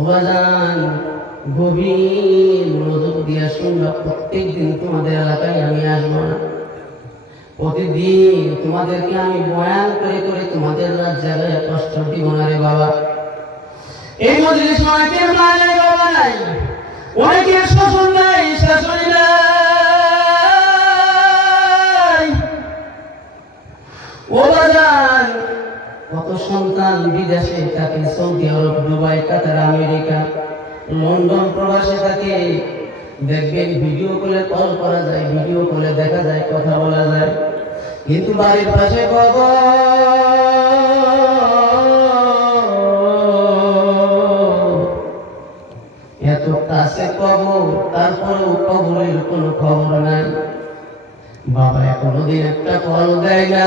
ওবাজান গভীর দিয়া শুনবা প্রত্যেক দিন তোমাদের এলাকায় আমি আসব না। প্রতিদিন তোমাদেরকে আমি বয়ান করে করে তোমাদের জায়গায় কষ্ট দিব বাবা। এই মজলিস অনেকের মা নাই বাবা নাই অনেকের ও বাজান কত সন্তান বিদেশে থাকে সৌদি আরব, দুবাই, কাতার, আমেরিকা, লন্ডন প্রবাসে থাকে দেখবেন ভিডিও কলে কল করা যায় ভিডিও কলে দেখা যায়, কথা বলা যায়। কিন্তু বাড়ির পাশে এত কাছে কবর, তারপরেও কবরের কোনো খবর নাই। বাবা এখনও দিন একটা কল দেয় না।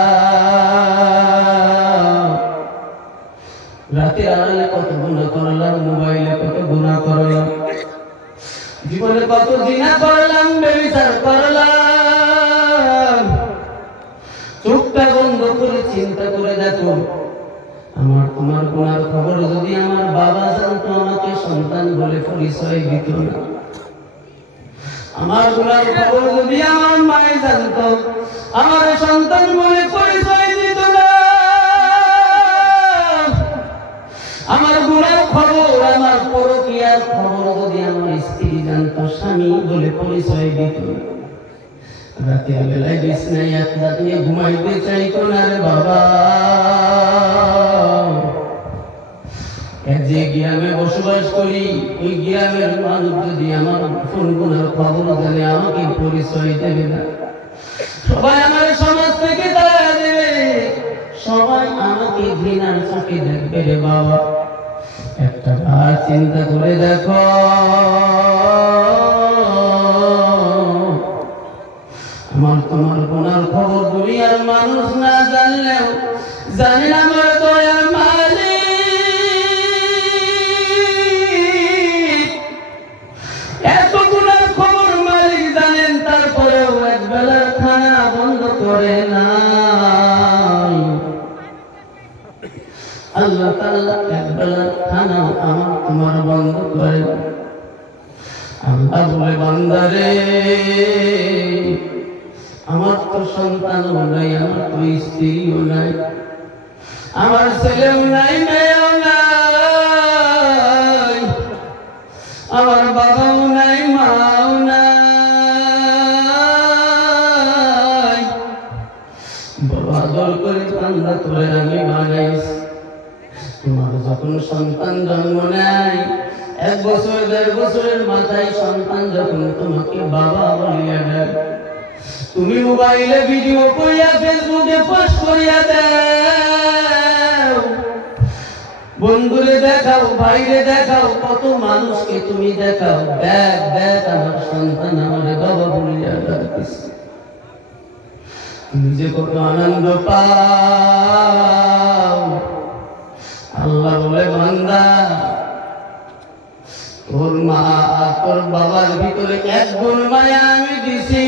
গুণা করলাম, মোবাইলে কত গুণা করলাম। জীবনে কত দিনা করলাম, বেবিচার করলাম। চোখটা বন্ধ করে চিন্তা করে দেখো, আমার তোমার গুণার খবর যদি আমার বাবা জানতো, আমাকে সন্তান বলে পরিচয় দিত না। আমার গুণার খবর যদি আমার মায়ে জানতো, আমার সন্তান বলে পরিচয় আমার গুণার খবর, আমার পরকিয়ার খবর যদি আমার স্ত্রী জানতো, স্বামী বলে পরিচয় দিত না। রাতের বেলায় বিছনায় এক রাত নিয়ে ঘুমাইতে চাইতো না রে বাবা। যে গ্রামে বসবাস করি, ওই গ্রামের মানুষ যদি আমার ফোন গুনার খবর জানে, আমাকে পরিচয় দেবে না। সবাই আমার সমাজ থেকে তারা দেবে, সবাই আমাকে ঘৃণার চোখে দেখবে রে বাবা। একটা বার চিন্তা করে দেখো। আমার তোমার বোনার খবর দুনিয়ার মানুষ না জানলেও জানি আল্লাহ বান্দারে, আমার তো সন্তানও নাই, আমার তো স্ত্রীও নাই, আমার ছেলেও নাই, মেয়েও নাই, আমার বাবাও নাই, মাও নাই। বাবা, দল করে কান্দা তোরে আমি বানাইছি। তোমার যখন সন্তান জন্ম নেয় এক বছর, দেড় বছরের মাথায় সন্তান যখন তোমাকে বাবা বলিয়া দেয়, তুমি মোবাইলে ভিডিও করিয়া ফেসবুকে পোস্ট করিয়া দাও। বন্ধুরে দেখাও, ভাইরে দেখাও, কত মানুষকে তুমি দেখাও। দেখ দেখ, আমার সন্তান আমার বাবা বলিয়া ডাকতেছে। তুমি যে কত আনন্দ পাও। আল্লাহ বলে, বান্দা তোর মা তোর বাবার ভিতরে এক গুণ মায়া আমি দিছি।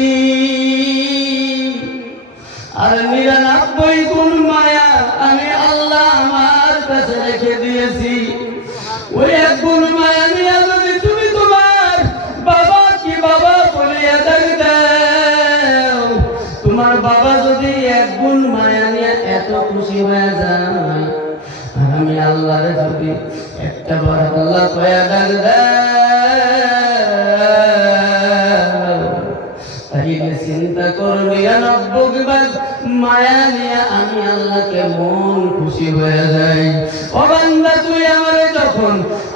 আর নিরানব্বই গুণ মায়া আমি আল্লাহ আমার কাছে রেখে দিয়েছি। ওই এক গুণ মায়া নিয়ে যদি তুমি তোমার বাবা কি বাবা ডাক দাও? তোমার বাবা যদি এক গুণ মায়া নিয়ে এত খুশি হয়ে যায় আমি আল্লাহরে যদি একটা বার আল্লাহ কয়া ডাক দাও। বার মায়া আমি আল্লাহকে মন খুশি হয়ে যাই। ও বান্দা, তুই আমারে যখন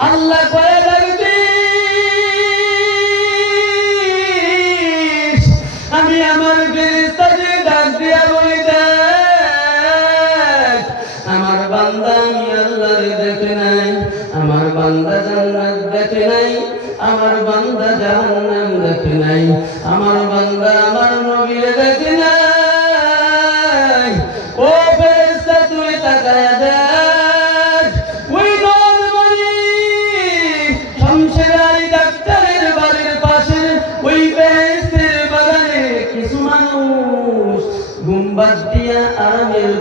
আল্লাহ ডাকবি, আমি আমার ডাক দিয়া বলি আমার বান্দা আমি আল্লাহ আল্লাহর দেখে নাই, আমার বান্দা জান্নাত দেখে নাই, আমার বান্দা জাহান্নাম দেখে নাই, আমার বান্দা আমার নবীরে দেখে দিয়া, আরামের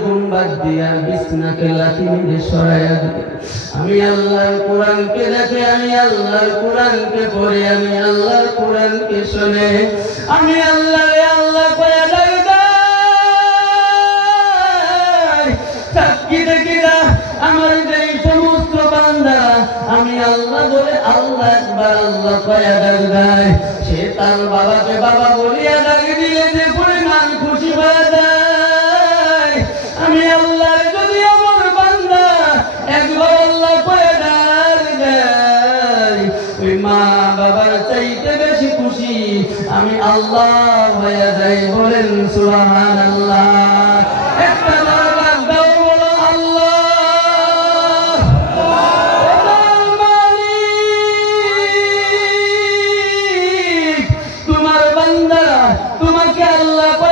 দিয়া বিছনাকে মেরে সরাইয়া দিবে। আমি আল্লাহর কোরআনকে দেখে, আমি আল্লাহর কোরআনকে পড়ে, আমি আল্লাহর কোরআনকে শুনে। আমি আল্লাহরে আল্লাহ কয়া দেখি না, আমার সমস্ত বান্দা, আমি আল্লাহ বলে আল্লাহ একবার আল্লাহ কয়া সে তার বাবাকে বাবা বলিয়া ডাক দিলে আল্লাহ হয়ে যাই তোমাকে আল্লাহ